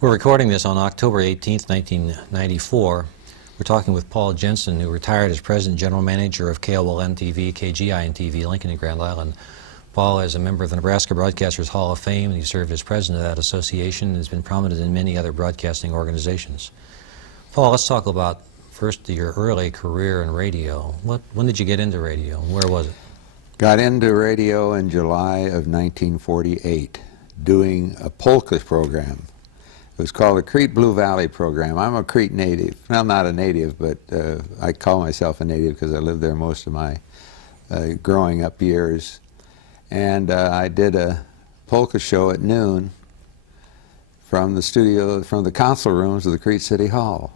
We're recording this on October 18th, 1994. We're talking with Paul Jensen, who retired as President and General Manager of KOLN-TV, KGIN-TV, Lincoln and Grand Island. Paul is a member of the Nebraska Broadcasters Hall of Fame, and he served as president of that association and has been prominent in many other broadcasting organizations. Paul, let's talk about first your early career in radio. When did you get into radio, and where was it? Got into radio in July of 1948, doing a polka program. It was called the Crete Blue Valley program. I'm a Crete native. Well, not a native, but I call myself a native because I lived there most of my growing up years. And I did a polka show at noon from the studio, from the council rooms of the Crete City Hall.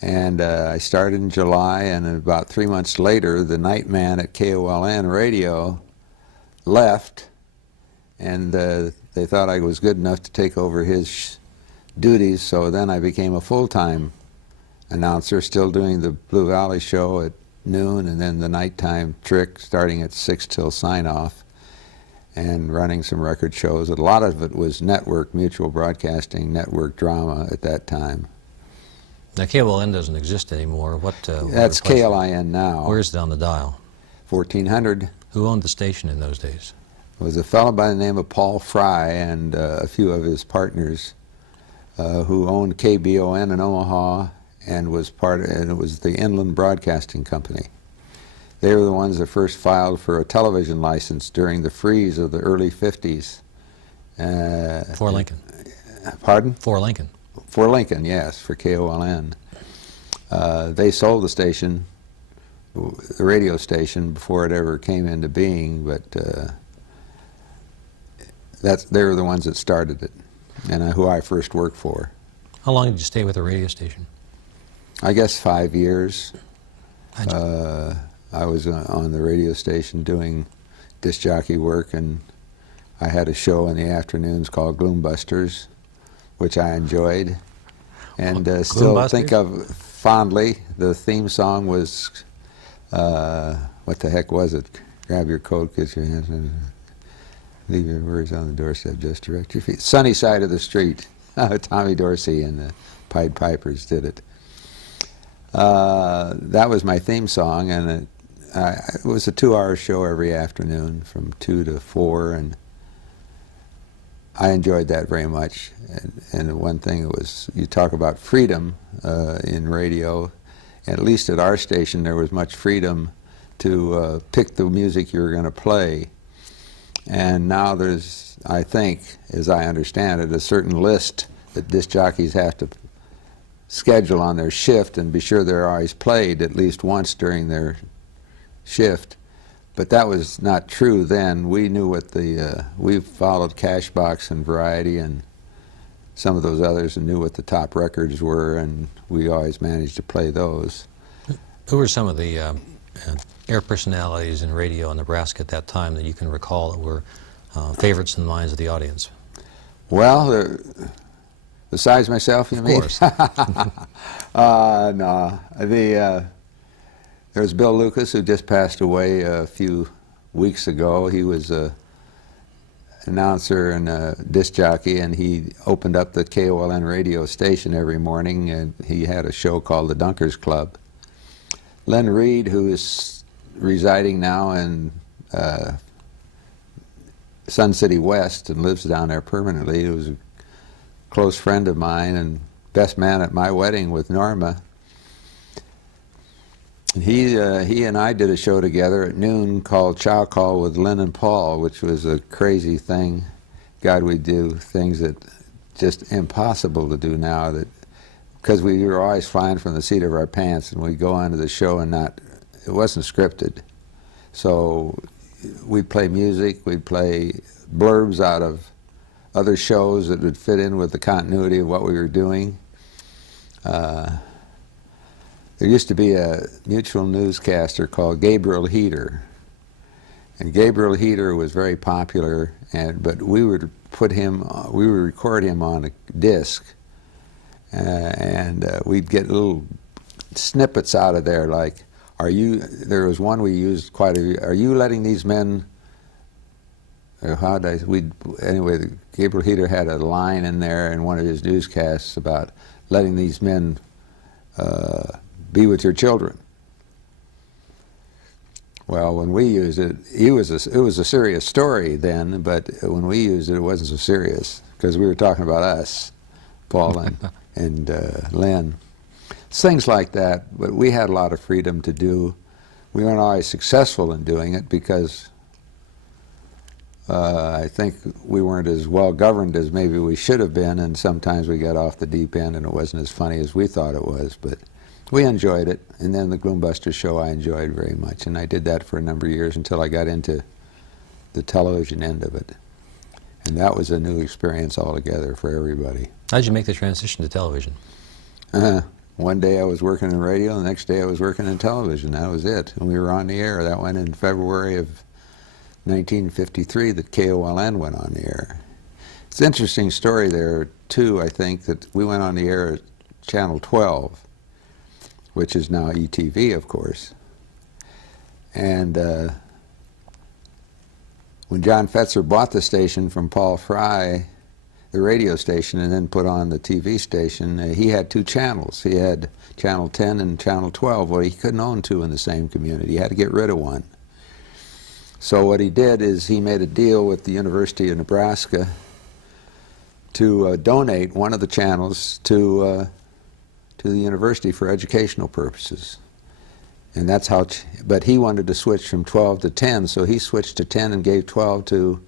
And I started in July, and about 3 months later, the night man at KOLN radio left, and they thought I was good enough to take over his duties, so then I became a full-time announcer, still doing the Blue Valley show at noon, and then the nighttime trick starting at 6 till sign-off, and running some record shows. A lot of it was network, mutual broadcasting, network drama at that time. Now, KOLN doesn't exist anymore. That's KLIN now. Where's it on the dial? 1400. Who owned the station in those days? It was a fellow by the name of Paul Fry and a few of his partners who owned KBON in Omaha and it was the Inland Broadcasting Company. They were the ones that first filed for a television license during the freeze of the early 50s. For Lincoln. Pardon? For Lincoln. For Lincoln, yes, for KOLN. They sold the station, the radio station, before it ever came into being, but they were the ones that started it, and who I first worked for. How long did you stay with the radio station? I guess 5 years. I was on the radio station doing disc jockey work, and I had a show in the afternoons called Gloombusters, which I enjoyed, and still think of fondly. The theme song was, what the heck was it? Grab your coat, get your hands, leave your words on the doorstep, just direct your feet. Sunny Side of the Street. Tommy Dorsey and the Pied Pipers did it. That was my theme song, and it was a 2-hour show every afternoon from 2 to 4, and I enjoyed that very much. And one thing was, you talk about freedom in radio, at least at our station there was much freedom to pick the music you were going to play. And now there's, I think, as I understand it, a certain list that disc jockeys have to schedule on their shift and be sure they're always played at least once during their shift. But that was not true then. We knew what we followed Cashbox and Variety and some of those others and knew what the top records were, and we always managed to play those. Who were some of the air personalities in radio in Nebraska at that time that you can recall that were favorites in the minds of the audience? Well, besides myself, you mean? Of course. No. There was Bill Lucas, who just passed away a few weeks ago. He was an announcer and a disc jockey, and he opened up the KOLN radio station every morning, and he had a show called the Dunkers Club. Len Reed, who is residing now in Sun City West and lives down there permanently, he was a close friend of mine and best man at my wedding with Norma. He and I did a show together at noon called Chow Call with Lynn and Paul, which was a crazy thing. God, we do things that just impossible to do now, that because we were always flying from the seat of our pants, and we'd go onto the show and it wasn't scripted. So we'd play music, we'd play blurbs out of other shows that would fit in with the continuity of what we were doing. There used to be a mutual newscaster called Gabriel Heater, and Gabriel Heater was very popular, but we would record him on a disc, and we'd get little snippets out of there, like, there was one we used quite are you letting these men Anyway, Gabriel Heater had a line in there in one of his newscasts about letting these men be with your children. Well, when we used it, it was a serious story then, but when we used it, it wasn't so serious, because we were talking about us, Paul and Len. Things like that, but we had a lot of freedom to do. We weren't always successful in doing it because I think we weren't as well governed as maybe we should have been, and sometimes we got off the deep end and it wasn't as funny as we thought it was, but we enjoyed it. And then the Gloombusters show I enjoyed very much, and I did that for a number of years until I got into the television end of it. And that was a new experience altogether for everybody. How did you make the transition to television? One day I was working in radio, the next day I was working in television. That was it. And we were on the air. That went in February of 1953 that KOLN went on the air. It's an interesting story there, too, I think, that we went on the air at Channel 12, which is now ETV, of course. And when John Fetzer bought the station from Paul Fry, the radio station, and then put on the TV station, he had two channels. He had Channel 10 and Channel 12. Well, he couldn't own two in the same community. He had to get rid of one. So what he did is he made a deal with the University of Nebraska to donate one of the channels to the university for educational purposes. And that's how, but he wanted to switch from 12 to 10, so he switched to 10 and gave 12 to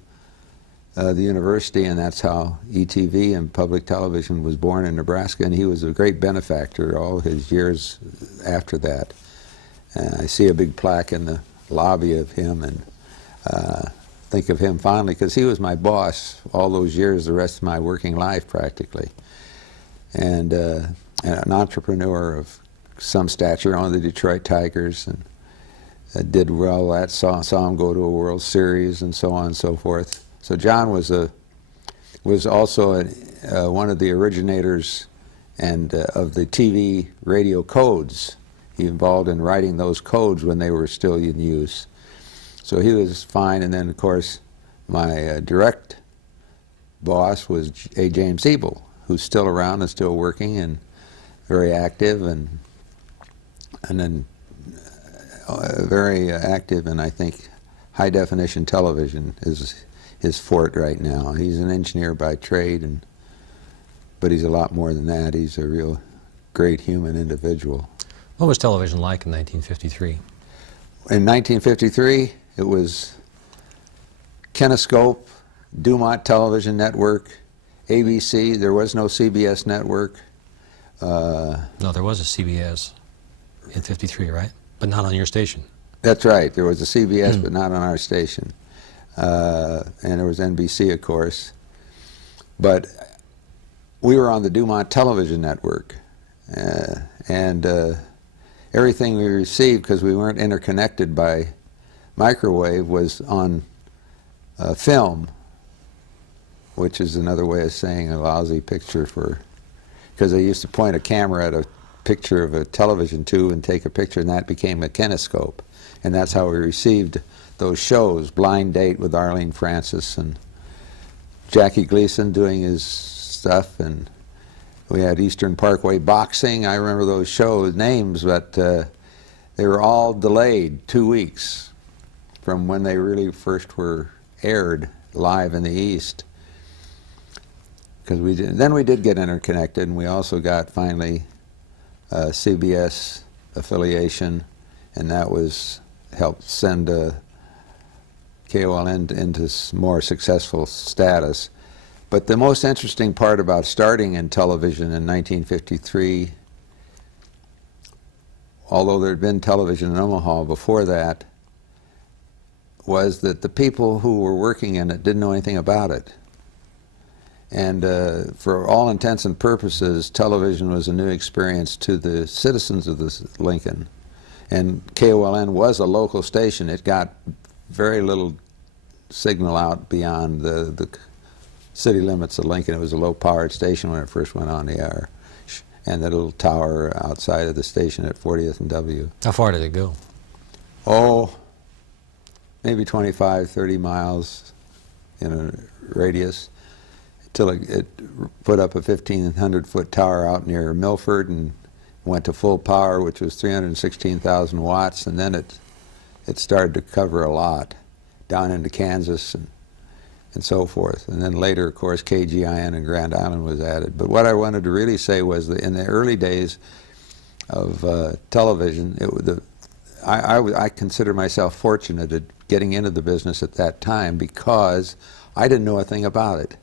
the university, and that's how ETV and public television was born in Nebraska, and he was a great benefactor all his years after that. I see a big plaque in the lobby of him, and think of him fondly, because he was my boss all those years, the rest of my working life practically. And an entrepreneur of some stature, on the Detroit Tigers, and did well at, saw him go to a World Series and so on and so forth. So John was also one of the originators and of the TV radio codes. He involved in writing those codes when they were still in use. So he was fine, and then of course my direct boss was A. James Ebel, who's still around and still working and very active, and then very active, and I think high definition television is his fort right now. He's an engineer by trade, but he's a lot more than that. He's a real great human individual. What was television like in 1953? In 1953, it was Kinescope, Dumont Television Network, ABC. There was no CBS network. No, there was a CBS in 53, right? But not on your station. That's right. There was a CBS, but not on our station. And there was NBC, of course. But we were on the Dumont Television Network. And everything we received, because we weren't interconnected by microwave, was on film, which is another way of saying a lousy picture for, because they used to point a camera at a picture of a television tube and take a picture, and that became a kinescope. And that's how we received those shows, Blind Date with Arlene Francis and Jackie Gleason doing his stuff, and we had Eastern Parkway Boxing. I remember those shows, names, but they were all delayed 2 weeks from when they really first were aired live in the East. Because then we did get interconnected, and we also got finally CBS affiliation, and that was helped send KOLN into more successful status. But the most interesting part about starting in television in 1953, although there had been television in Omaha before that, was that the people who were working in it didn't know anything about it. And for all intents and purposes, television was a new experience to the citizens of Lincoln. And KOLN was a local station. It got very little signal out beyond the city limits of Lincoln. It was a low-powered station when it first went on the air. And the little tower outside of the station at 40th and W. How far did it go? Oh, maybe 25, 30 miles. in a radius, till it put up a 1,500-foot tower out near Milford and went to full power, which was 316,000 watts, and then it started to cover a lot down into Kansas and so forth. And then later, of course, KGIN and Grand Island was added. But what I wanted to really say was that in the early days of television, I consider myself fortunate at getting into the business at that time because I didn't know a thing about it,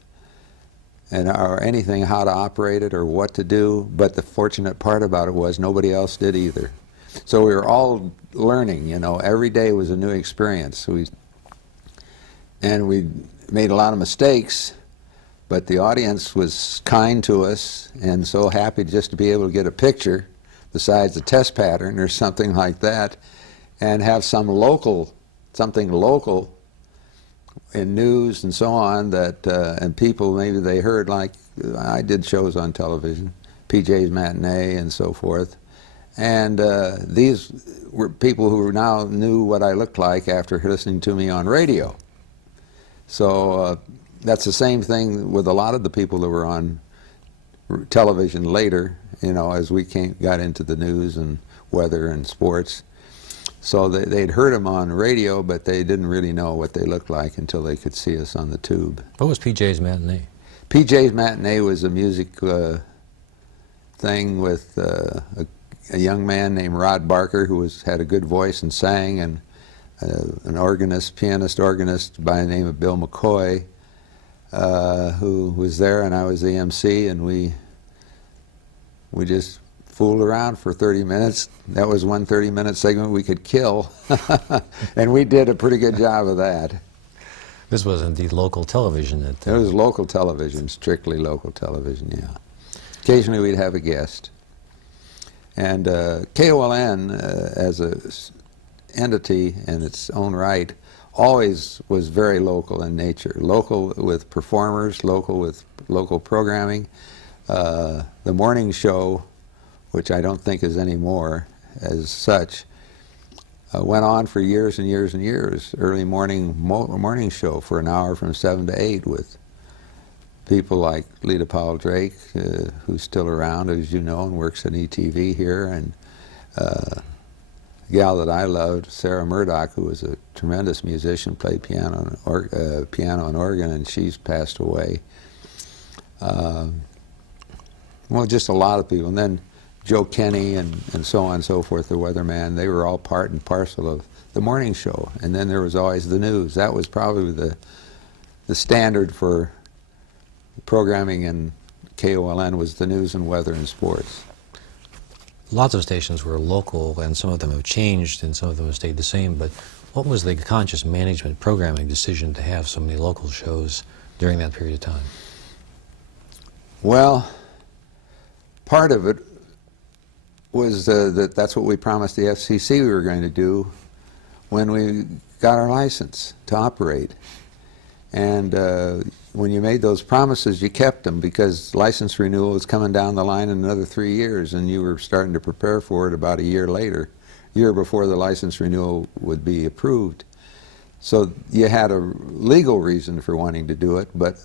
or anything how to operate it or what to do. But the fortunate part about it was nobody else did either. So we were all learning, you know. Every day was a new experience. And we made a lot of mistakes, but the audience was kind to us and so happy just to be able to get a picture besides a test pattern or something like that, and have something local in news and so on that, and people maybe they heard, like I did shows on television, PJ's Matinee and so forth. And these were people who now knew what I looked like after listening to me on radio. So that's the same thing with a lot of the people that were on television later, you know, as we got into the news and weather and sports. So they'd heard them on radio, but they didn't really know what they looked like until they could see us on the tube. What was PJ's Matinee? PJ's Matinee was a music thing with a young man named Rod Barker who had a good voice and sang, and an pianist organist by the name of Bill McCoy, who was there, and I was the MC, and we just fooled around for 30 minutes. That was one 30-minute segment we could kill, and we did a pretty good job of that. This was indeed local television. It was local television, strictly local television, yeah. Occasionally we'd have a guest. And KOLN, as a entity in its own right, always was very local in nature. Local with performers, local with local programming. The morning show, which I don't think is anymore as such, went on for years and years and years. Early morning show for an hour from 7 to 8 with people like Lita Powell Drake, who's still around, as you know, and works at ETV here, and a gal that I loved, Sarah Murdoch, who was a tremendous musician, played piano and organ, and she's passed away. Well, just a lot of people. And then Joe Kenny and so on and so forth, the weatherman, they were all part and parcel of the morning show. And then there was always the news. That was probably the standard for programming in KOLN, was the news and weather and sports. Lots of stations were local, and some of them have changed, and some of them have stayed the same, but what was the conscious management programming decision to have so many local shows during that period of time? Well, part of it was that's what we promised the FCC we were going to do when we got our license to operate. And when you made those promises, you kept them, because license renewal was coming down the line in another 3 years, and you were starting to prepare for it about a year later, year before the license renewal would be approved. So you had a legal reason for wanting to do it, but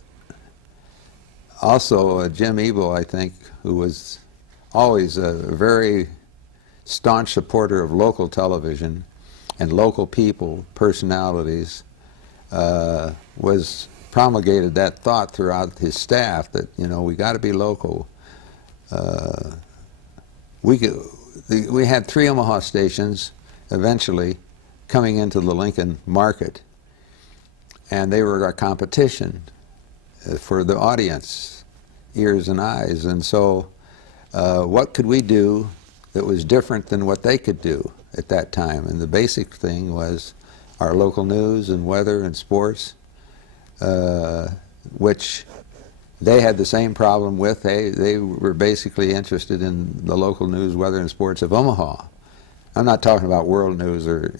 also Jim Ebel, I think, who was always a very staunch supporter of local television and local people, personalities, was promulgated that thought throughout his staff that, you know, we got to be local. We had 3 Omaha stations eventually coming into the Lincoln market, and they were our competition for the audience, ears and eyes. And so what could we do that was different than what they could do at that time? And the basic thing was our local news and weather and sports, which they had the same problem with. They were basically interested in the local news, weather, and sports of Omaha. I'm not talking about world news or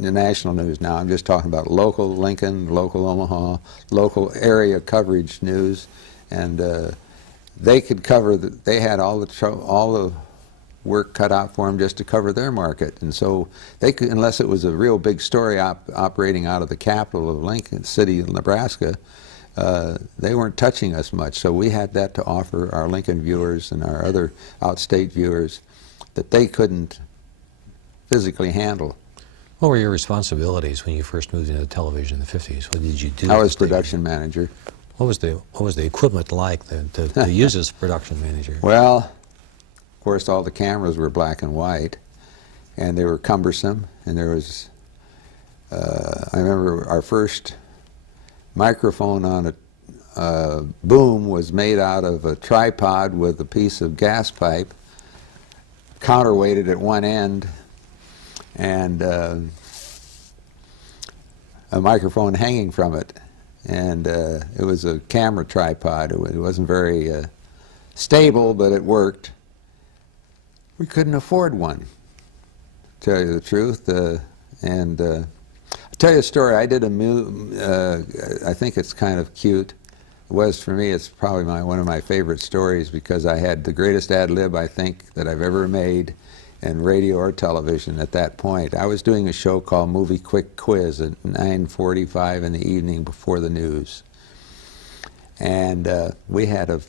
the national news now. I'm just talking about local Lincoln, local Omaha, local area coverage news, and they could cover. They had all the work cut out for them just to cover their market. And so they could, unless it was a real big story operating out of the capital of Lincoln City, Nebraska, they weren't touching us much. So we had that to offer our Lincoln viewers and our other outstate viewers that they couldn't physically handle. What were your responsibilities when you first moved into television in the 50s? What did you do? I was production manager. What was the equipment like to use as production manager? Well, of course, all the cameras were black and white, and they were cumbersome. And there was, I remember our first microphone on a boom was made out of a tripod with a piece of gas pipe, counterweighted at one end, and a microphone hanging from it. And it was a camera tripod. It wasn't very stable, but it worked. We couldn't afford one, to tell you the truth. I'll tell you a story. I did I think it's kind of cute. It was, for me, it's probably one of my favorite stories because I had the greatest ad lib, I think, that I've ever made in radio or television at that point. I was doing a show called Movie Quick Quiz at 9:45 in the evening before the news. And we had a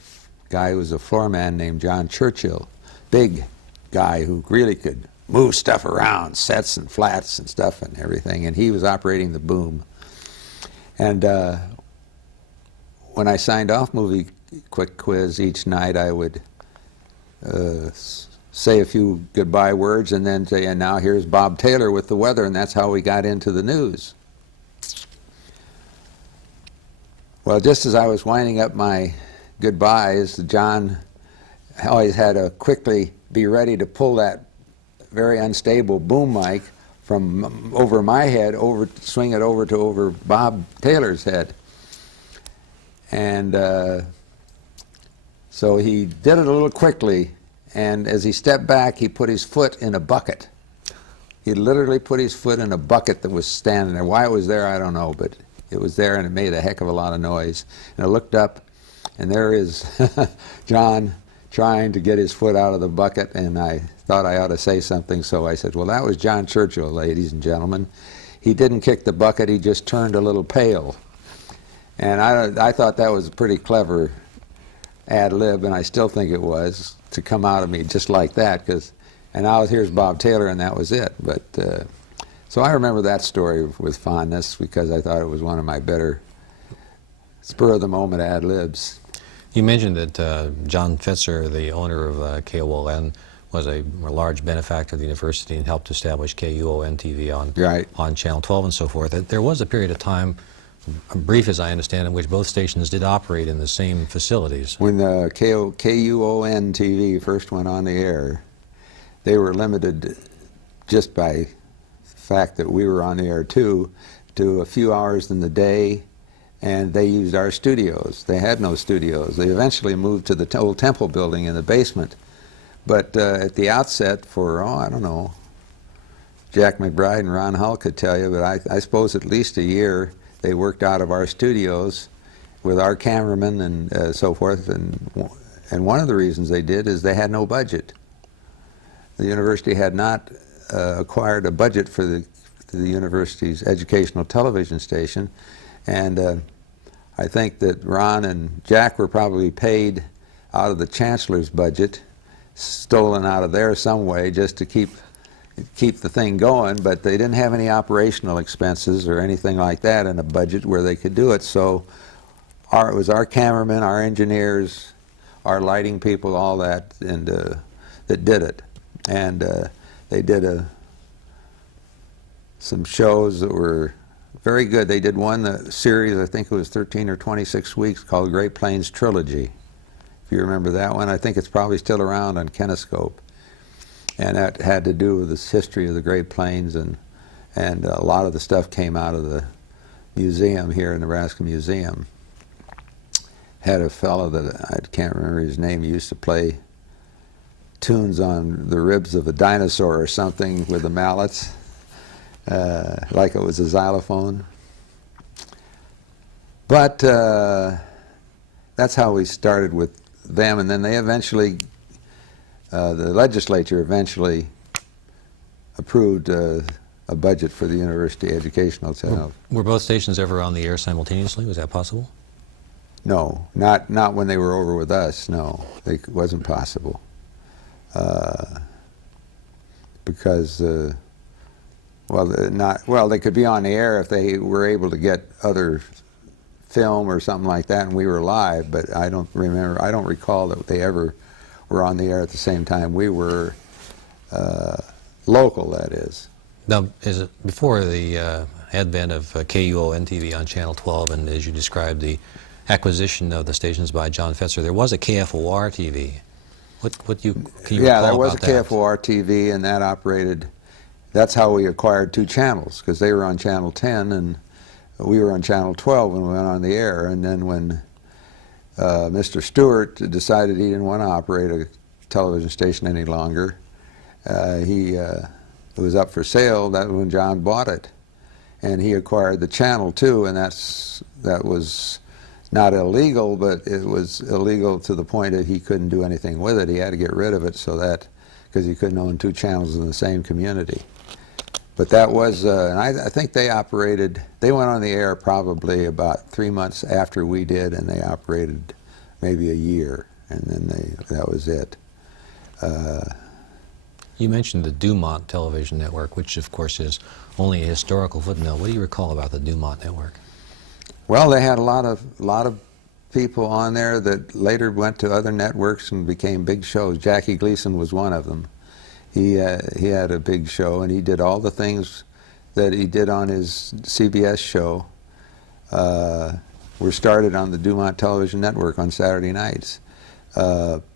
guy who was a floor man named John Churchill, big guy who really could move stuff around, sets and flats and stuff and everything, and he was operating the boom. And when I signed off Movie Quick Quiz each night, I would say a few goodbye words and then say, and now here's Bob Taylor with the weather, and that's how we got into the news. Well, just as I was winding up my goodbyes, John always had to quickly be ready to pull that very unstable boom mic from over my head, swing it over Bob Taylor's head. And so he did it a little quickly, and as he stepped back, he put his foot in a bucket. He literally put his foot in a bucket that was standing there. Why it was there, I don't know, but it was there, and it made a heck of a lot of noise. And I looked up, and there is John trying to get his foot out of the bucket, and I thought I ought to say something, so I said, well, that was John Churchill, ladies and gentlemen. He didn't kick the bucket, he just turned a little pale. And I thought that was a pretty clever ad lib, and I still think it was, to come out of me just like that, and now here's Bob Taylor, and that was it. But so I remember that story with fondness because I thought it was one of my better spur-of-the-moment ad libs. You mentioned that John Fetzer, the owner of KOLN, was a large benefactor of the university and helped establish KUON TV on Channel 12 and so forth. There was a period of time, brief as I understand, in which both stations did operate in the same facilities. When KUON TV first went on the air, they were limited just by the fact that we were on the air too, to a few hours in the day, and they used our studios. They had no studios. They eventually moved to the old Temple building in the basement. But at the outset for, I don't know, Jack McBride and Ron Hull could tell you, but I suppose at least a year they worked out of our studios with our cameramen and so forth. And one of the reasons they did is they had no budget. The university had not acquired a budget for the university's educational television station. And I think that Ron and Jack were probably paid out of the chancellor's budget, stolen out of there some way just to keep the thing going, but they didn't have any operational expenses or anything like that in a budget where they could do it. So it was our cameramen, our engineers, our lighting people, all that, and that did it. And they did some shows that were very good. They did one series, I think it was 13 or 26 weeks, called Great Plains Trilogy. If you remember that one, I think it's probably still around on Kinescope. And that had to do with this history of the Great Plains, and a lot of the stuff came out of the museum here, Nebraska Museum. Had a fellow that I can't remember his name, he used to play tunes on the ribs of a dinosaur or something with the mallets, like it was a xylophone. But that's how we started with them, and then they eventually the legislature eventually approved a budget for the university educational channel. Were both stations ever on the air simultaneously? Was that possible? No, not when they were over with us. No, it wasn't possible because they could be on the air if they were able to get other film or something like that, and we were live. But I don't recall that they ever were on the air at the same time we were. Local, that is. Now, is it before the advent of KUO-NTV on Channel 12, and as you described, the acquisition of the stations by John Fetzer, there was a KFOR-TV. Can you Yeah, recall there was a about that? KFOR-TV, and that operated. That's how we acquired 2 channels, because they were on Channel 10, and we were on Channel 12 when we went on the air. And then when Mr. Stewart decided he didn't want to operate a television station any longer, it was up for sale. That was when John bought it, and he acquired the channel too. And that was not illegal, but it was illegal to the point that he couldn't do anything with it. He had to get rid of it because he couldn't own 2 channels in the same community. But that was, and I think they operated. They went on the air probably about 3 months after we did, and they operated maybe a year, and then that was it. You mentioned the Dumont television network, which of course is only a historical footnote. What do you recall about the Dumont network? Well, they had a lot of people on there that later went to other networks and became big shows. Jackie Gleason was one of them. He had a big show, and he did all the things that he did on his CBS show were started on the Dumont television network on Saturday nights.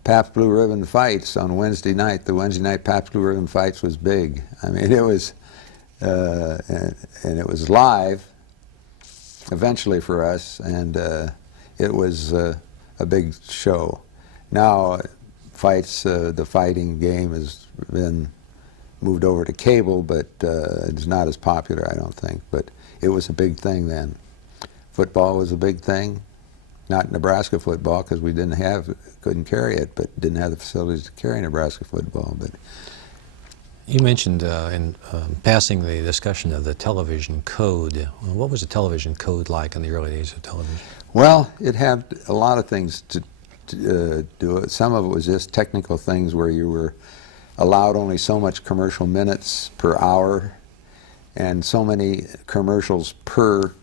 Pabst Blue Ribbon Fights on Wednesday night. The Wednesday night Pabst Blue Ribbon Fights was big. I mean, it was, and it was live eventually for us, and it was a big show. Now, the fighting game has been moved over to cable, but it's not as popular, I don't think. But it was a big thing then. Football was a big thing. Not Nebraska football, because we couldn't carry it, but didn't have the facilities to carry Nebraska football. But You mentioned in passing the discussion of the television code. What was the television code like in the early days of television? well, it had a lot of things to do it. Some of it was just technical things where you were allowed only so much commercial minutes per hour, and so many commercials per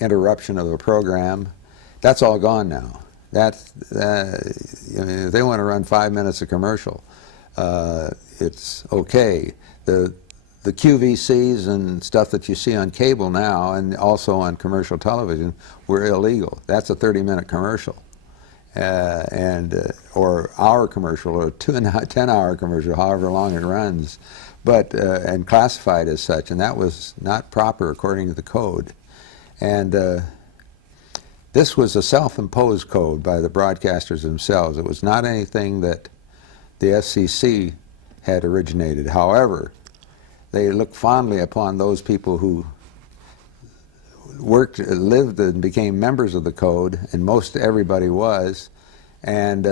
interruption of a program. That's all gone now. I mean, if they want to run 5 minutes of commercial, it's okay. The QVCs and stuff that you see on cable now, and also on commercial television, were illegal. That's a 30-minute commercial, or hour commercial, or 10-hour commercial, however long it runs, but and classified as such, and that was not proper according to the code. And this was a self-imposed code by the broadcasters themselves. It was not anything that the FCC had originated. However, they looked fondly upon those people who worked, lived, and became members of the code, and most everybody was. And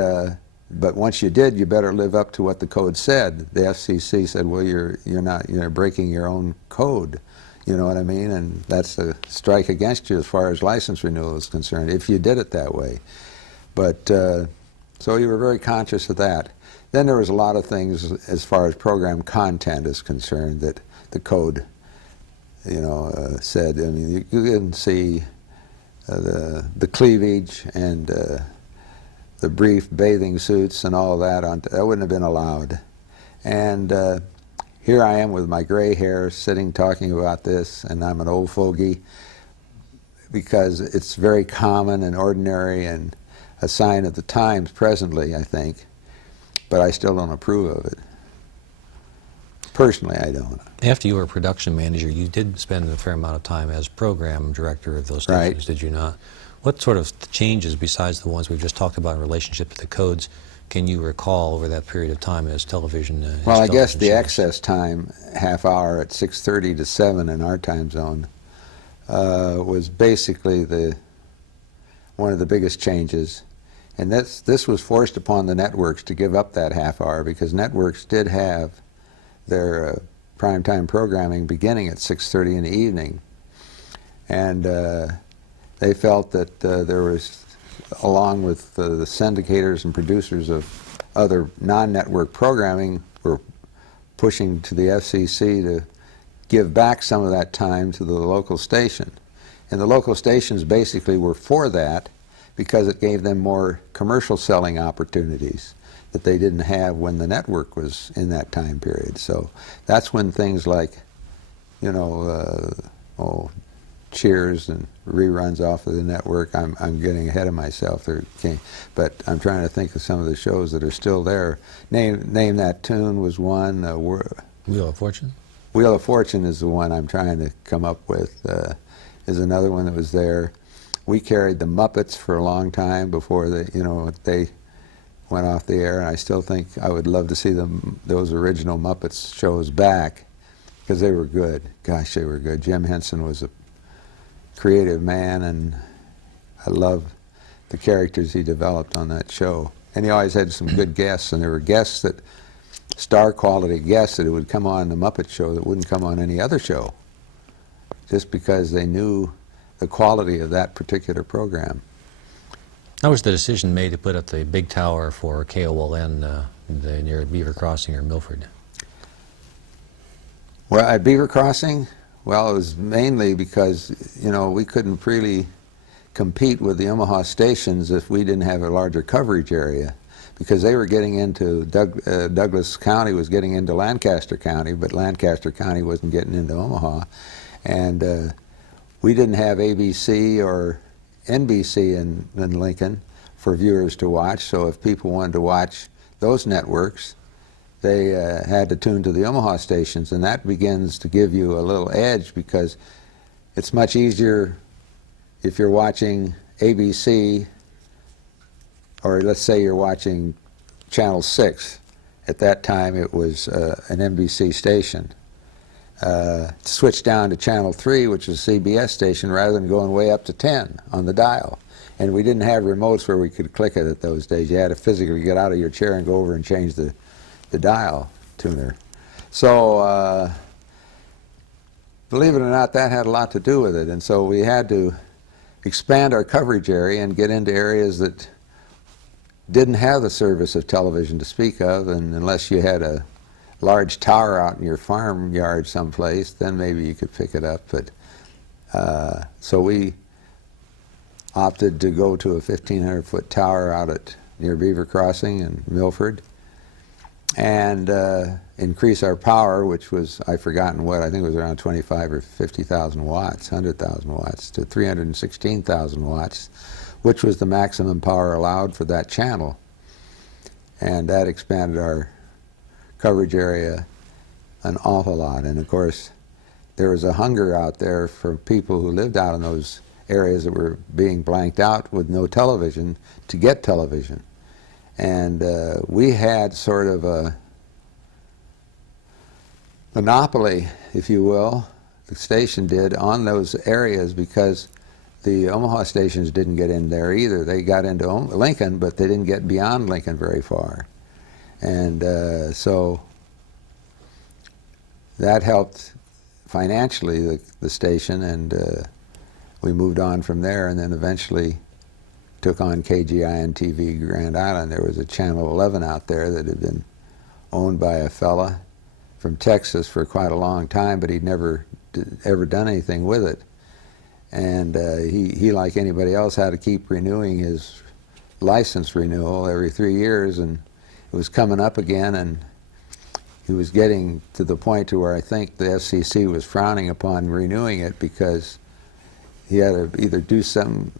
but once you did, you better live up to what the code said. The FCC said, "Well, you're breaking your own code." You know what I mean? And that's a strike against you as far as license renewal is concerned, if you did it that way. But so you were very conscious of that. Then there was a lot of things as far as program content is concerned that the code, said. I mean, you couldn't see the cleavage and the brief bathing suits and all of that. That wouldn't have been allowed. And here I am with my gray hair sitting talking about this, and I'm an old fogey because it's very common and ordinary and a sign of the times presently, I think, but I still don't approve of it. Personally, I don't. After you were a production manager, you did spend a fair amount of time as program director of those stations, Right. did you not? What sort of changes, besides the ones we've just talked about in relationship to the codes, can you recall over that period of time as television? Well, I guess the changed? excess time, half hour at 6:30 to 7 in our time zone, was basically one of the biggest changes. And this was forced upon the networks to give up that half hour, because networks did have their primetime programming beginning at 6:30 in the evening. And they felt that there was, along with the syndicators and producers of other non-network programming, were pushing to the FCC to give back some of that time to the local station. And the local stations basically were for that, because it gave them more commercial selling opportunities that they didn't have when the network was in that time period. So that's when things like, you know, Cheers and reruns off of the network. I'm getting ahead of myself there, but I'm trying to think of some of the shows that are still there. Name That Tune was one. Wheel of Fortune? Wheel of Fortune is the one I'm trying to come up with. Is another one that was there. We carried the Muppets for a long time before they went off the air, and I still think I would love to see those original Muppets shows back, because they were good. Gosh, they were good. Jim Henson was a creative man, and I love the characters he developed on that show. And he always had some good guests, and there were guests that, star quality guests, that would come on the Muppet Show that wouldn't come on any other show, just because they knew the quality of that particular program. How was the decision made to put up the big tower for KOLN near Beaver Crossing or Milford? Well, at Beaver Crossing, well, it was mainly because, you know, we couldn't really compete with the Omaha stations if we didn't have a larger coverage area, because they were getting into, Douglas County was getting into Lancaster County, but Lancaster County wasn't getting into Omaha. And we didn't have ABC or NBC in Lincoln for viewers to watch, so if people wanted to watch those networks, they had to tune to the Omaha stations, and that begins to give you a little edge, because it's much easier if you're watching ABC, or let's say you're watching Channel 6. At that time it was an NBC station. Switch down to Channel 3, which is a CBS station, rather than going way up to 10 on the dial. And we didn't have remotes where we could click it at those days. You had to physically get out of your chair and go over and change the dial tuner. So believe it or not, that had a lot to do with it. And so we had to expand our coverage area and get into areas that didn't have the service of television to speak of, and unless you had a large tower out in your farmyard someplace, then maybe you could pick it up. But so we opted to go to a 1,500-foot tower out at near Beaver Crossing and Milford, and increase our power, which was, I've forgotten what, I think it was around 25 or 50,000 watts, 100,000 watts, to 316,000 watts, which was the maximum power allowed for that channel. And that expanded our coverage area an awful lot. And of course, there was a hunger out there for people who lived out in those areas that were being blanked out with no television to get television. And we had sort of a monopoly, if you will, the station did, on those areas, because the Omaha stations didn't get in there either. They got into Lincoln, but they didn't get beyond Lincoln very far. And so that helped financially the station, and we moved on from there, and then eventually took on KGIN TV Grand Island. There was a Channel 11 out there that had been owned by a fella from Texas for quite a long time, but he'd never ever done anything with it. And he, like anybody else, had to keep renewing his license renewal every 3 years, and it was coming up again, and he was getting to the point to where I think the FCC was frowning upon renewing it, because he had to either do something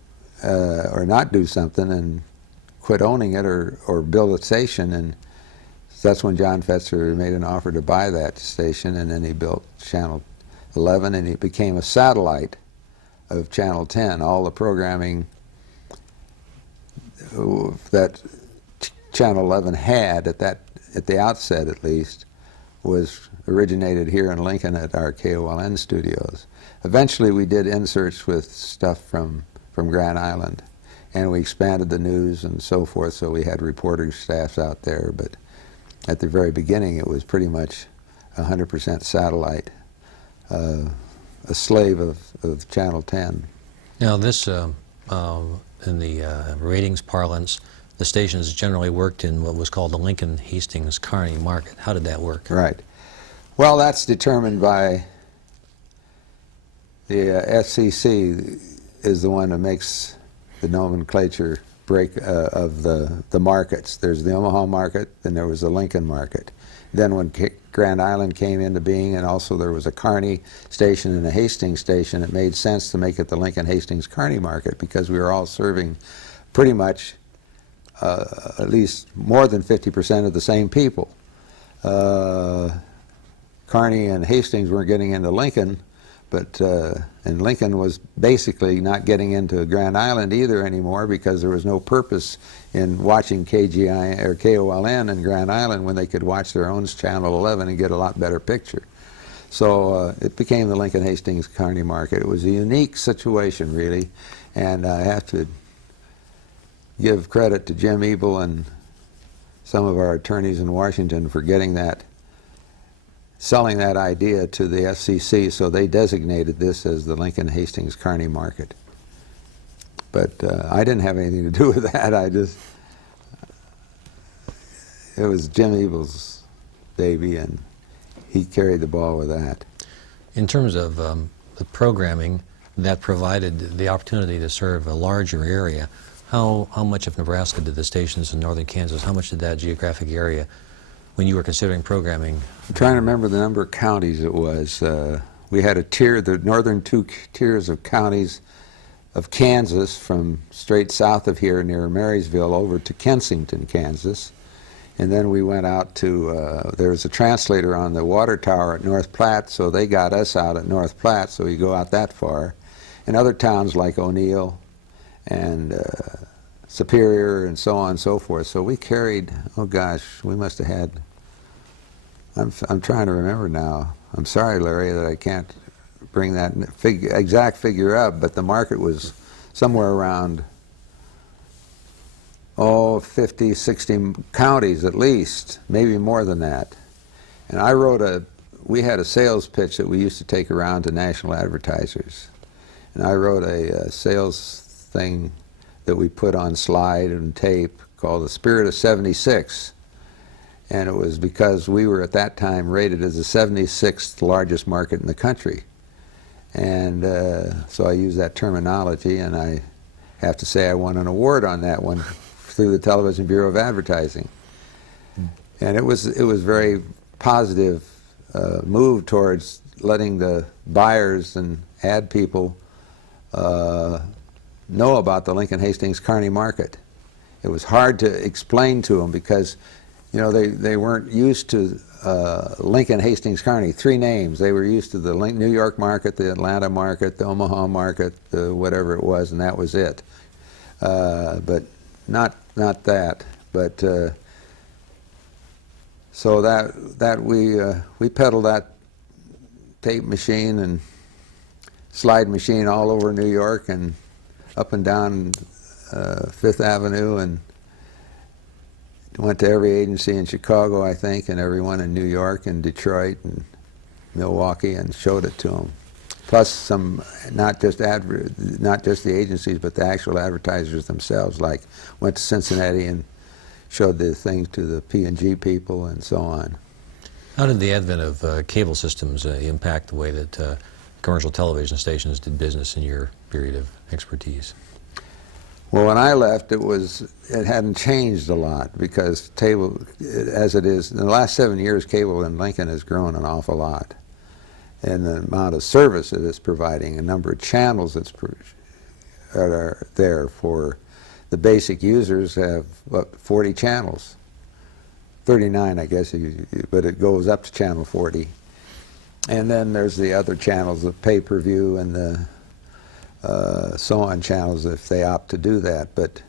or not do something and quit owning it, or build a station. And that's when John Fetzer made an offer to buy that station, and then he built Channel 11, and it became a satellite of Channel 10. All the programming that Channel 11 had at the outset, at least, was originated here in Lincoln at our KOLN studios. Eventually we did inserts with stuff from Grand Island, and we expanded the news and so forth, so we had reporter staffs out there. But at the very beginning, it was pretty much 100% satellite, a slave of Channel 10. Now this, in the ratings parlance, the stations generally worked in what was called the Lincoln Hastings Kearney market. How did that work? Right. Well, that's determined by the FCC is the one that makes the nomenclature break of the markets. There's the Omaha market, then there was the Lincoln market. Then when Grand Island came into being, and also there was a Kearney station and a Hastings station, it made sense to make it the Lincoln Hastings Kearney market because we were all serving pretty much at least more than 50% of the same people. Kearney and Hastings weren't getting into Lincoln, but and Lincoln was basically not getting into Grand Island either anymore because there was no purpose in watching KGI or KOLN in Grand Island when they could watch their own Channel 11 and get a lot better picture. So it became the Lincoln Hastings Kearney market. It was a unique situation, really, and I have to give credit to Jim Ebel and some of our attorneys in Washington for selling that idea to the FCC, so they designated this as the Lincoln Hastings Kearney market. But I didn't have anything to do with that. It was Jim Ebel's baby, and he carried the ball with that. In terms of the programming that provided the opportunity to serve a larger area, how much of Nebraska did the stations in northern Kansas, how much did that geographic area, when you were considering programming? I'm trying to remember the number of counties it was. We had a tier, the northern two tiers of counties of Kansas from straight south of here near Marysville over to Kensington, Kansas. And then we went out to, there was a translator on the water tower at North Platte, so they got us out at North Platte, so we go out that far. And other towns like O'Neill and Superior and so on and so forth. So we carried, oh gosh, we must have had, I'm trying to remember now. I'm sorry, Larry, that I can't bring that exact figure up, but the market was somewhere around, 50, 60 counties at least, maybe more than that. And I wrote we had a sales pitch that we used to take around to national advertisers. And I wrote a sales thing that we put on slide and tape called The Spirit of 76. And it was because we were at that time rated as the 76th largest market in the country. And so I used that terminology, and I have to say I won an award on that one through the Television Bureau of Advertising. And it was very positive move towards letting the buyers and ad people know about the Lincoln Hastings Kearney market. It was hard to explain to them because, you know, they weren't used to Lincoln Hastings Kearney, 3 names. They were used to the New York market, the Atlanta market, the Omaha market, whatever it was, and that was it. But not that. But so that we peddled that tape machine and slide machine all over New York and up and down Fifth Avenue, and went to every agency in Chicago, I think, and everyone in New York and Detroit and Milwaukee, and showed it to them. Plus some, not just the agencies, but the actual advertisers themselves. Like went to Cincinnati and showed the things to the P&G people and so on. How did the advent of cable systems impact the way that commercial television stations did business in your period of expertise? Well, when I left, it hadn't changed a lot because cable, as it is, in the last 7 years, cable in Lincoln has grown an awful lot. And the amount of service that it's providing, a number of channels that are there for the basic users have, 40 channels. 39, I guess, but it goes up to channel 40. And then there's the other channels, the pay-per-view and the so on channels if they opt to do that. But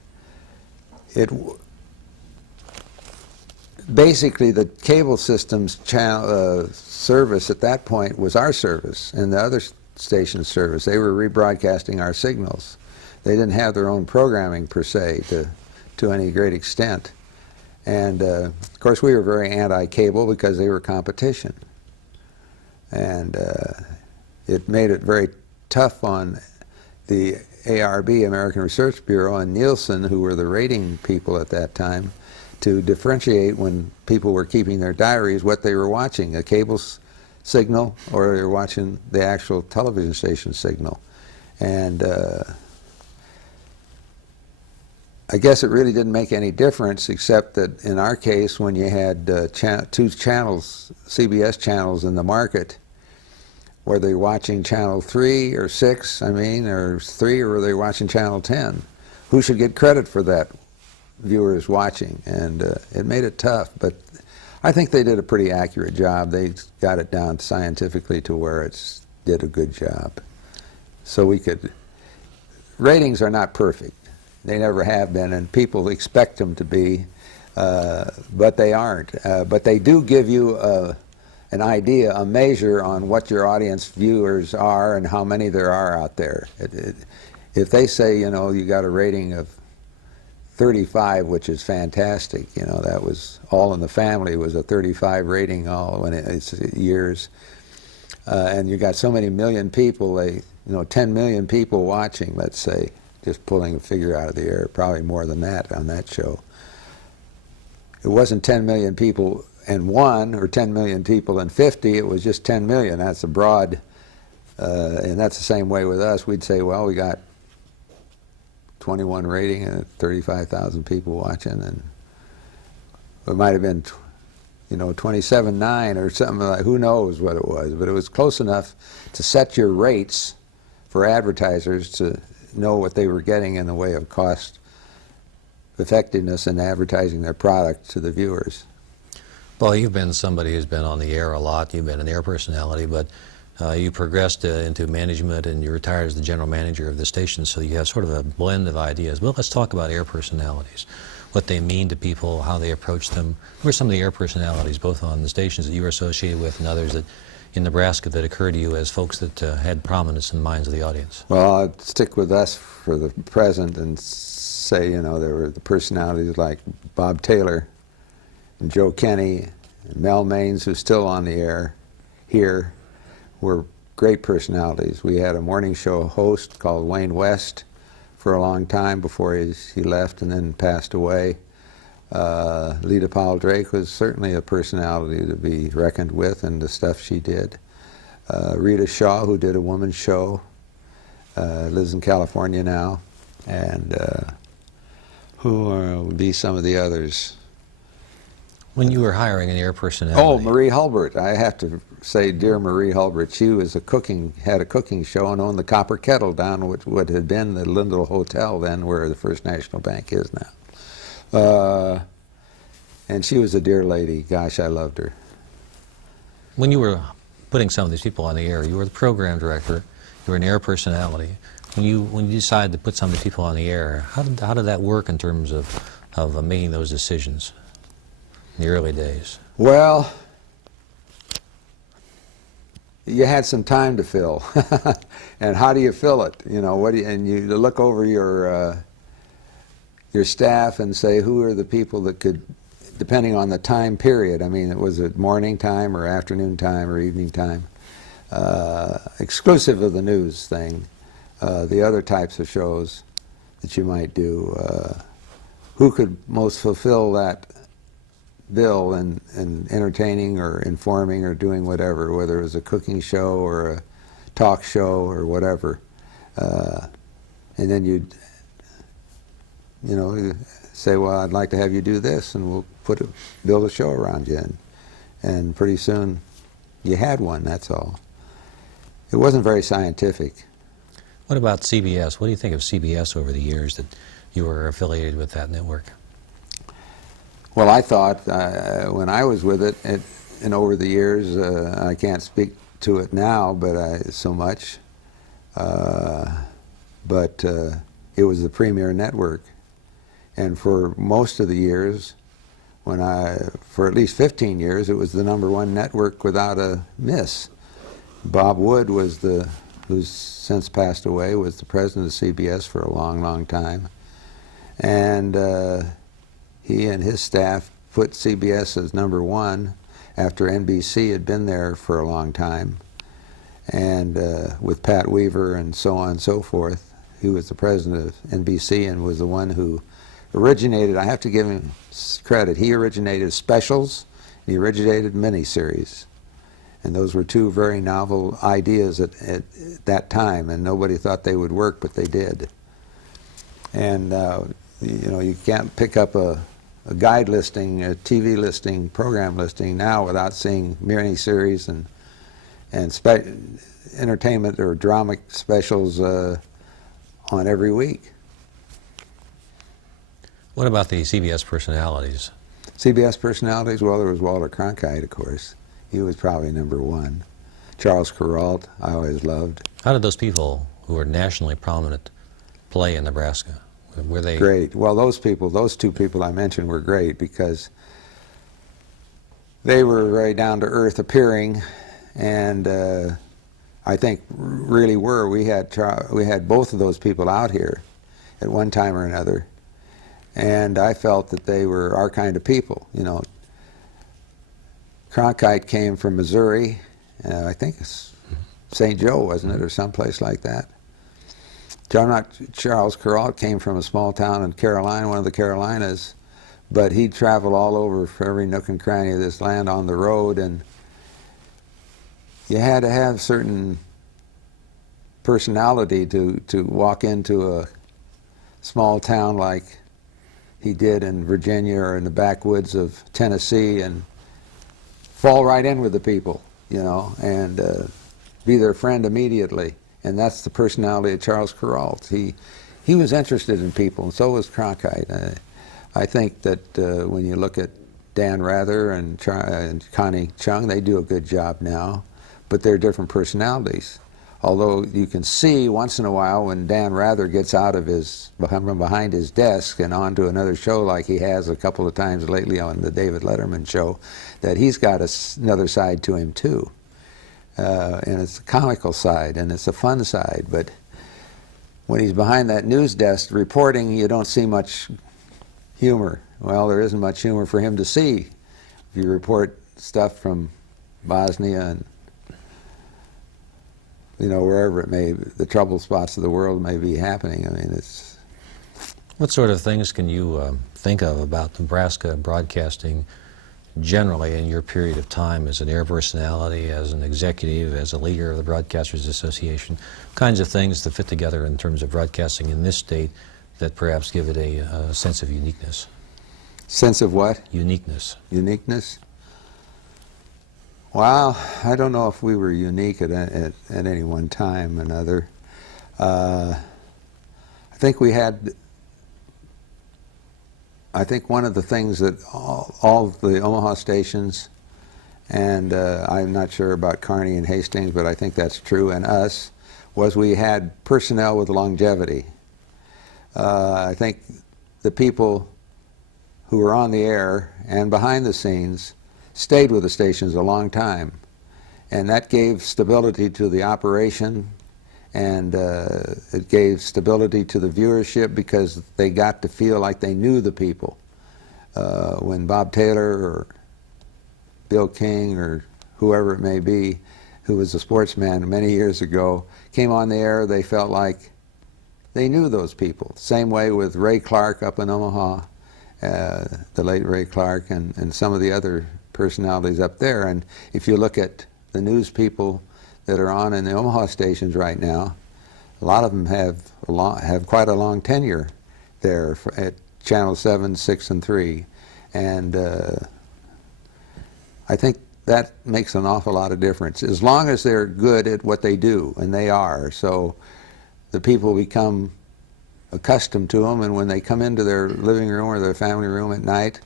basically the cable system's service at that point was our service and the other station's service. They were rebroadcasting our signals. They didn't have their own programming per se to any great extent. And of course we were very anti-cable because they were competition. And it made it very tough on the ARB, American Research Bureau, and Nielsen, who were the rating people at that time, to differentiate when people were keeping their diaries what they were watching, a cable signal or they were watching the actual television station signal. And I guess it really didn't make any difference, except that in our case, when you had two channels, CBS channels in the market, were they watching channel 3 or 6, or 3, or were they watching channel 10? Who should get credit for that? Viewers watching, and it made it tough, but I think they did a pretty accurate job. They got it down scientifically to where it did a good job. So we could, ratings are not perfect. They never have been, and people expect them to be, but they aren't. But they do give you an idea, a measure on what your audience viewers are and how many there are out there. If they say, you know, you got a rating of 35, which is fantastic, you know, that was All in the Family was a 35 rating all when it's years, and you got so many million people, 10 million people watching, let's say, just pulling a figure out of the air, probably more than that on that show. It wasn't 10 million people and 1 or 10 million people and 50, it was just 10 million. That's a broad, and that's the same way with us. We'd say, well, we got 21 rating and 35,000 people watching, and it might have been 27.9 or something like, who knows what it was, but it was close enough to set your rates for advertisers to know what they were getting in the way of cost effectiveness in advertising their product to the viewers. Well, you've been somebody who's been on the air a lot. You've been an air personality, but you progressed into management and you retired as the general manager of the station, so you have sort of a blend of ideas. Well, let's talk about air personalities, what they mean to people, how they approach them. Who are some of the air personalities, both on the stations that you were associated with and others that in Nebraska that occurred to you as folks that had prominence in the minds of the audience? Well, I'd stick with us for the present and say, there were the personalities like Bob Taylor and Joe Kenny and Mel Maines, who's still on the air here, were great personalities. We had a morning show host called Wayne West for a long time before he left and then passed away. Lita Powell Drake was certainly a personality to be reckoned with, and the stuff she did. Rita Shaw, who did a woman's show, lives in California now. And who would be some of the others? When you were hiring an air personality. Oh, Marie Hulbert. I have to say, dear Marie Hulbert, she was had a cooking show and owned the Copper Kettle down what had been the Lindell Hotel then, where the First National Bank is now. And she was a dear lady. Gosh, I loved her. When you were putting some of these people on the air, you were the program director, you were an air personality. When you decided to put some of the people on the air, how did that work in terms of making those decisions in the early days? Well, you had some time to fill, and how do you fill it? And you look over your staff and say, who are the people that could, depending on the time period. Was it morning time or afternoon time or evening time? Exclusive of the news thing, the other types of shows that you might do, who could most fulfill that bill in entertaining or informing or doing whatever, whether it was a cooking show or a talk show or whatever. And then you'd, say, well, I'd like to have you do this, and we'll build a show around you. And pretty soon you had one, that's all. It wasn't very scientific. What about CBS? What do you think of CBS over the years that you were affiliated with that network? Well, I thought when I was with it, and over the years, I can't speak to it now, but so much. But it was the premier network, and for most of the years, for at least 15 years, it was the #1 network without a miss. Bob Wood was the who's since passed away, was the president of CBS for a long, long time. And he and his staff put CBS as #1 after NBC had been there for a long time. And with Pat Weaver and so on and so forth, he was the president of NBC and was the one who originated, I have to give him credit, he originated specials, and he originated miniseries. And those were two very novel ideas at that time, and nobody thought they would work, but they did. And you know, you can't pick up a guide listing, a TV listing, program listing now without seeing miniseries and entertainment or drama specials on every week. What about the CBS personalities? CBS personalities, well, there was Walter Cronkite, of course. He was probably #1. Charles Kuralt, I always loved. How did those people who were nationally prominent play in Nebraska? Were they great? Well, those two people I mentioned were great because they were very down to earth appearing, and I think really were. We had both of those people out here at one time or another, and I felt that they were our kind of people. You know, Cronkite came from Missouri, I think it's St. Joe, wasn't it, or someplace like that. Charles Kuralt came from a small town in Carolina, one of the Carolinas, but he traveled all over for every nook and cranny of this land on the road, and you had to have certain personality to walk into a small town like he did in Virginia or in the backwoods of Tennessee and fall right in with the people, you know, and be their friend immediately. And that's the personality of Charles Kuralt. He was interested in people, and so was Cronkite. I think that when you look at Dan Rather and Connie Chung, they do a good job now, but they're different personalities. Although you can see once in a while when Dan Rather gets out of from behind his desk and onto another show like he has a couple of times lately on the David Letterman show, that he's got another side to him too. And it's a comical side and it's a fun side, but when he's behind that news desk reporting, you don't see much humor. Well, there isn't much humor for him to see if you report stuff from Bosnia and, you know, wherever it may, the trouble spots of the world may be happening. I mean, it's... What sort of things can you think of about Nebraska broadcasting generally in your period of time as an air personality, as an executive, as a leader of the Broadcasters Association? Kinds of things that fit together in terms of broadcasting in this state that perhaps give it a sense of uniqueness. Sense of what? Uniqueness. Uniqueness? Well, I don't know if we were unique at any one time or another. I think we had... I think one of the things that all of the Omaha stations, and I'm not sure about Kearney and Hastings, but I think that's true, and us, was we had personnel with longevity. I think the people who were on the air and behind the scenes stayed with the stations a long time, and that gave stability to the operation, and it gave stability to the viewership because they got to feel like they knew the people. When Bob Taylor or Bill King or whoever it may be, who was a sportsman many years ago, came on the air, they felt like they knew those people. Same way with Ray Clark up in Omaha, the late Ray Clark, and some of the other personalities up there. And if you look at the news people that are on in the Omaha stations right now, a lot of them have quite a long tenure there at Channel 7, 6, and 3. And I think that makes an awful lot of difference, as long as they're good at what they do, and they are. So the people become accustomed to them, and when they come into their living room or their family room at night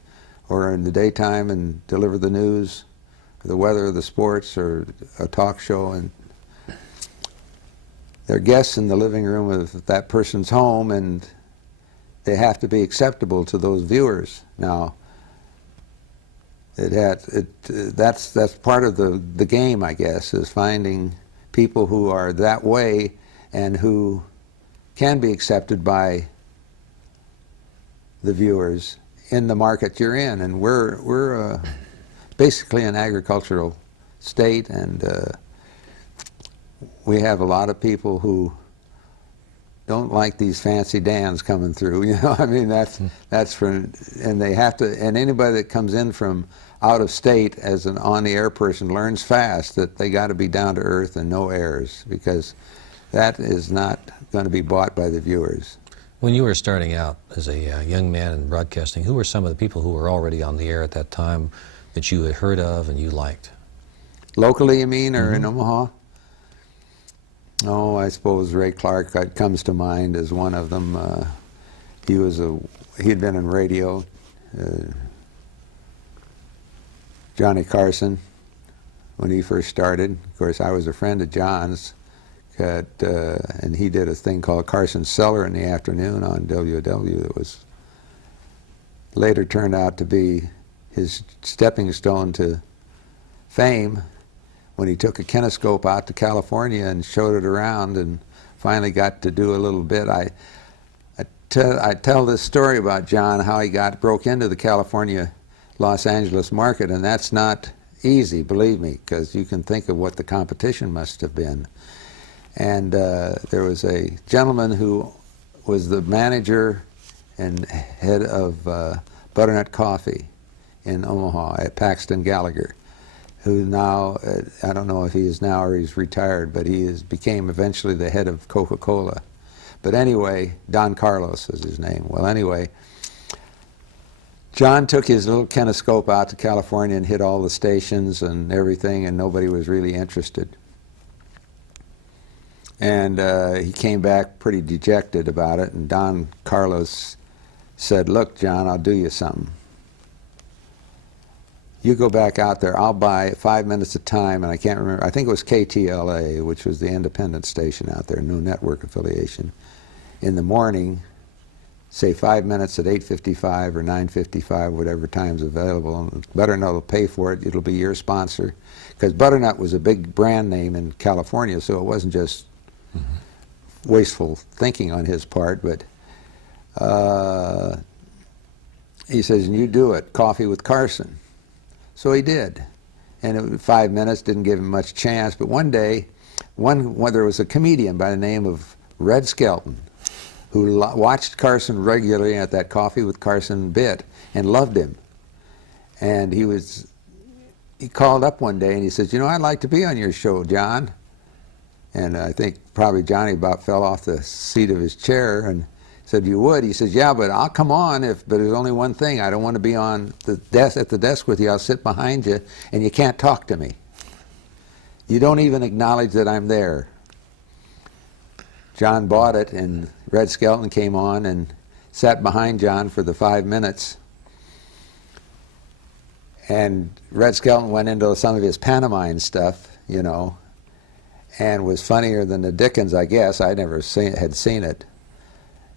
or in the daytime and deliver the news, the weather, the sports, or a talk show, and they're guests in the living room of that person's home, and they have to be acceptable to those viewers. Now, that's part of the game, I guess, is finding people who are that way and who can be accepted by the viewers in the market you're in. And we're basically an agricultural state, and we have a lot of people who don't like these fancy Dans coming through. You know, I mean, that's for, and they have to. And anybody that comes in from out of state as an on-the-air person learns fast that they got to be down to earth and no airs, because that is not going to be bought by the viewers. When you were starting out as a young man in broadcasting, who were some of the people who were already on the air at that time that you had heard of and you liked? Locally, you mean, or in Omaha? Oh, I suppose Ray Clark comes to mind as one of them. He'd been in radio. Johnny Carson, when he first started. Of course, I was a friend of John's, and he did a thing called Carson's Cellar in the afternoon on WW that was later turned out to be his stepping stone to fame, when he took a kinescope out to California and showed it around and finally got to do a little bit. I tell this story about John, how he broke into the California Los Angeles market, and that's not easy, believe me, because you can think of what the competition must have been. And there was a gentleman who was the manager and head of Butternut Coffee in Omaha at Paxton Gallagher, who now, I don't know if he is now or he's retired, but he became eventually the head of Coca-Cola. But anyway, Don Carlos was his name. Well, anyway, John took his little kinescope out to California and hit all the stations and everything, and nobody was really interested. And he came back pretty dejected about it, and Don Carlos said, "Look, John, I'll do you something. You go back out there, I'll buy 5 minutes of time," and I can't remember, I think it was KTLA, which was the independent station out there, no network affiliation, in the morning, say 5 minutes at 8:55 or 9:55, whatever time's available, and Butternut will pay for it, it'll be your sponsor. Because Butternut was a big brand name in California, so it wasn't just wasteful thinking on his part, but he says, "And you do it, Coffee with Carson." So he did, and it was 5 minutes, didn't give him much chance, but one day, there was a comedian by the name of Red Skelton, who watched Carson regularly at that Coffee with Carson bit and loved him. And he called up one day and he says, "You know, I'd like to be on your show, John." And I think probably Johnny about fell off the seat of his chair and said, "You would?" He says, "Yeah, but I'll come on, but there's only one thing. I don't want to be on the desk at the desk with you. I'll sit behind you and you can't talk to me. You don't even acknowledge that I'm there." John bought it, and Red Skelton came on and sat behind John for the 5 minutes. And Red Skelton went into some of his pantomime stuff, you know, and was funnier than the Dickens, I guess. I never had seen it.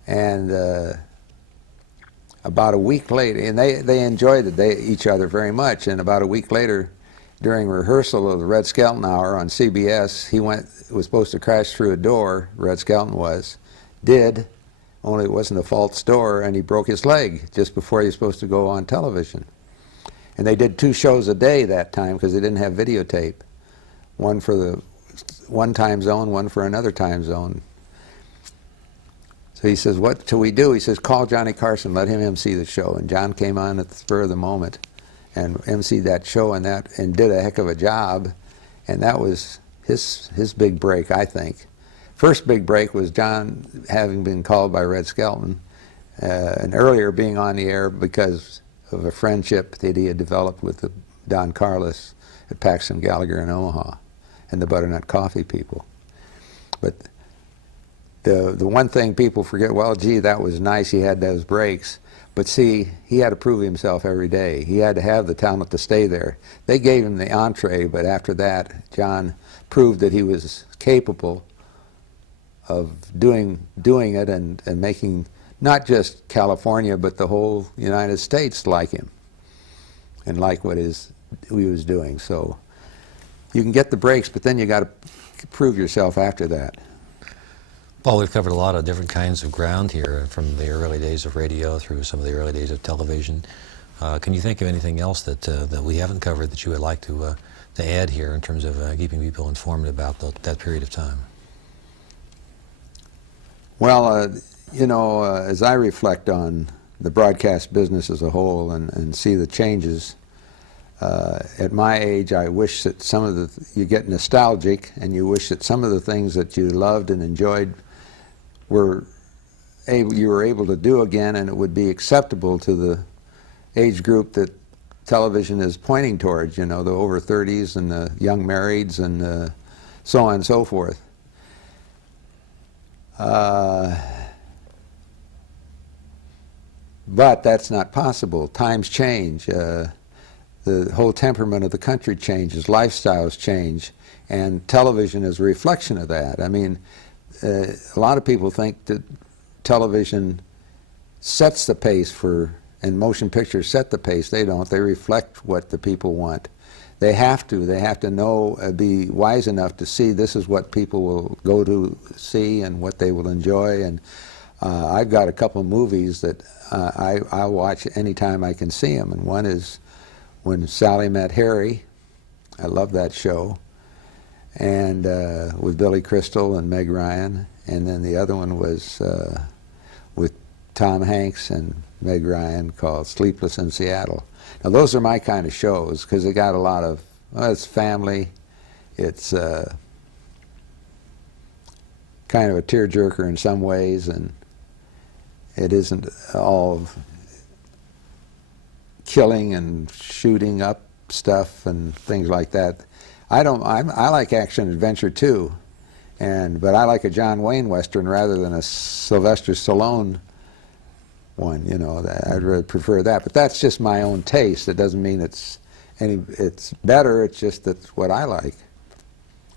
And about a week later, and they enjoyed each other very much, and about a week later, during rehearsal of the Red Skelton Hour on CBS, was supposed to crash through a door, Red Skelton did, only it wasn't a false door, and he broke his leg just before he was supposed to go on television. And they did 2 shows a day that time because they didn't have videotape. One for the one time zone, one for another time zone. So he says, "What shall we do?" He says, "Call Johnny Carson, let him MC the show." And John came on at the spur of the moment and MC'd that show and did a heck of a job. And that was his big break, I think. First big break was John having been called by Red Skelton, and earlier being on the air because of a friendship that he had developed with Don Carlos at Paxton Gallagher in Omaha and the Butternut Coffee people. But the one thing people forget, well, gee, that was nice, he had those breaks. But see, he had to prove himself every day. He had to have the talent to stay there. They gave him the entree, but after that, John proved that he was capable of doing it and making not just California, but the whole United States like him and like what he was doing. So you can get the breaks, but then you got to prove yourself after that. Paul, we've covered a lot of different kinds of ground here, from the early days of radio through some of the early days of television. Can you think of anything else that we haven't covered that you would like to add here in terms of keeping people informed about that period of time? Well, you know, as I reflect on the broadcast business as a whole and see the changes, at my age, I wish that some of you get nostalgic and you wish that some of the things that you loved and enjoyed you were able to do again, and it would be acceptable to the age group that television is pointing towards, you know, the over 30s and the young marrieds and so on and so forth. But that's not possible. Times change. The whole temperament of the country changes. Lifestyles change. And television is a reflection of that. I mean, a lot of people think that television sets the pace and motion pictures set the pace. They don't. They reflect what the people want. They have to. They have to know, be wise enough to see this is what people will go to see and what they will enjoy. And I've got a couple of movies that I'll watch anytime I can see them. And one is When Sally Met Harry. I love that show. And with Billy Crystal and Meg Ryan. And then the other one was with Tom Hanks and Meg Ryan, called Sleepless in Seattle. Now those are my kind of shows because they got a lot of, well, it's family, it's kind of a tearjerker in some ways, and it isn't all killing and shooting up stuff and things like that. I like action adventure too, but I like a John Wayne Western rather than a Sylvester Stallone one, you know. I'd really prefer that, but that's just my own taste. It doesn't mean it's better, it's just that's what I like.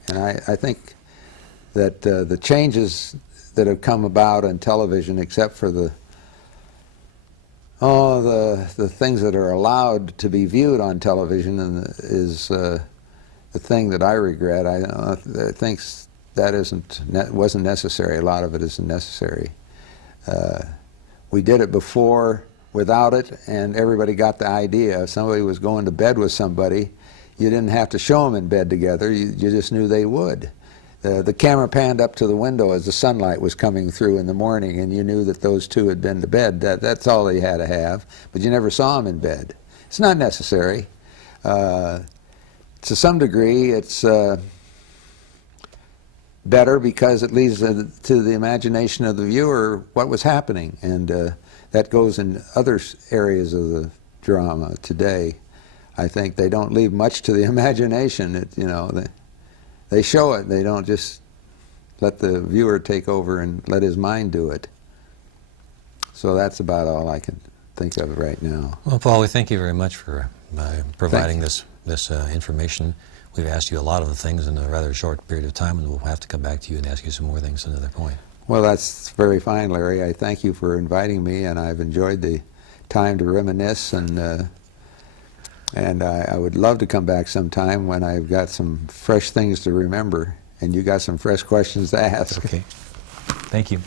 And I think that the changes that have come about on television, except for the things that are allowed to be viewed on television, is the thing that I regret. I think that wasn't necessary. A lot of it isn't necessary. We did it before without it, and everybody got the idea. If somebody was going to bed with somebody, you didn't have to show them in bed together. You just knew they would. The camera panned up to the window as the sunlight was coming through in the morning, and you knew that those two had been to bed. That's all they had to have, but you never saw them in bed. It's not necessary. To some degree, it's better because it leaves to the imagination of the viewer what was happening, and that goes in other areas of the drama today. I think they don't leave much to the imagination. You know, they show it. They don't just let the viewer take over and let his mind do it. So that's about all I can think of right now. Well, Paul, we thank you very much for providing this information. We've asked you a lot of the things in a rather short period of time, and we'll have to come back to you and ask you some more things at another point. Well, that's very fine, Larry. I thank you for inviting me, and I've enjoyed the time to reminisce, and I would love to come back sometime when I've got some fresh things to remember, and you got some fresh questions to ask. Okay. Thank you.